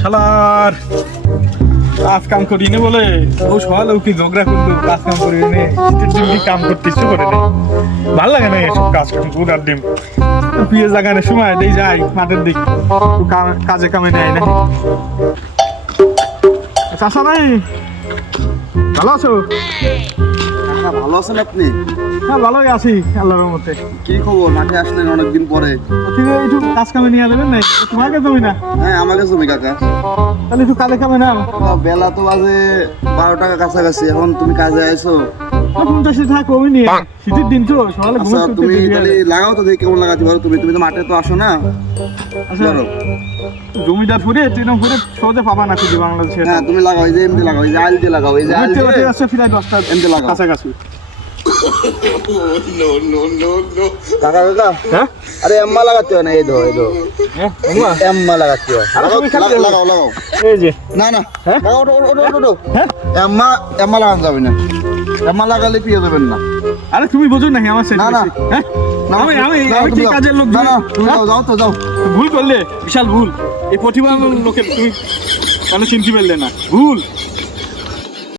শালার কাজ কাম করি নে বলে ও সকালে উঠি ঝগড়া করলো কাজ কাম করি নে শীতের দিন কি কাম করতে ইচ্ছে করে নেই ভাল লাগে না এসব কাজ কাম পুরার দিন পিয়ে জাগানের সময় দেই যাই মাঠের দিক কাজে কামে নেয় না চাষা ভাই ভালো আছো? ভালো আছেন আপনি? হ্যাঁ ভালোই আছি আল্লাহর রহমতে। কি খবর? মাঠে আসলেন অনেকদিন পরে। ঠিক আছে একটু কাজ কামে নিয়ে যাবেন না? তোমাকে জমি না? হ্যাঁ আমাকে জমি কাকা। তাহলে একটু কাজে কামে নাও। বেলা তো বাজে 12 টাকা কাছাকাছি, এখন তুমি কাজে আইছো। পঞ্চাশে থাকো ওই নিয়ে শীতের দিন তো সকালে ঘুম আচ্ছা তুমি তাহলে লাগাও তো, দেখি কেমন লাগাতে পারো। তুমি তো মাঠে তো আসো না। আচ্ছা জমিটা ফুরে ট্রেন ফুরে সহজে পাবা না খুঁজে বাংলাদেশে। হ্যাঁ তুমি লাগাও, এই যে এমনি লাগাও, এই যে আইল দিয়ে লাগাও, এই যে আইল দিয়ে আছে প্রায় 10টা এমনি লাগাও কাছাকাছি। কাকা কাকা হ্যাঁ আরে এম্মা লাগাতে হয় না, এই ধো হ্যাঁ এম্মা লাগাতে হয়। লাগাও লাগাও এই যে না না হ্যাঁ? লাগাও, ওঠো ওঠো ওঠো ওঠো। হ্যাঁ এম্মা লাগানো যাবে না, এম্মা লাগালে পিয়ে যাবেন না। আরে তুমি বোঝো নাকি আমার না, না। হ্যাঁ না, আমি আমি না, আমি তুমি কি যাও। কাজের লোক? না না তুমি হ্যাঁ? যাও যাও তো যাও। ভুল করলে বিশাল ভুল। এই প্রতিভা লোকের তুমি মানে চিনতে পারলে না, ভুল।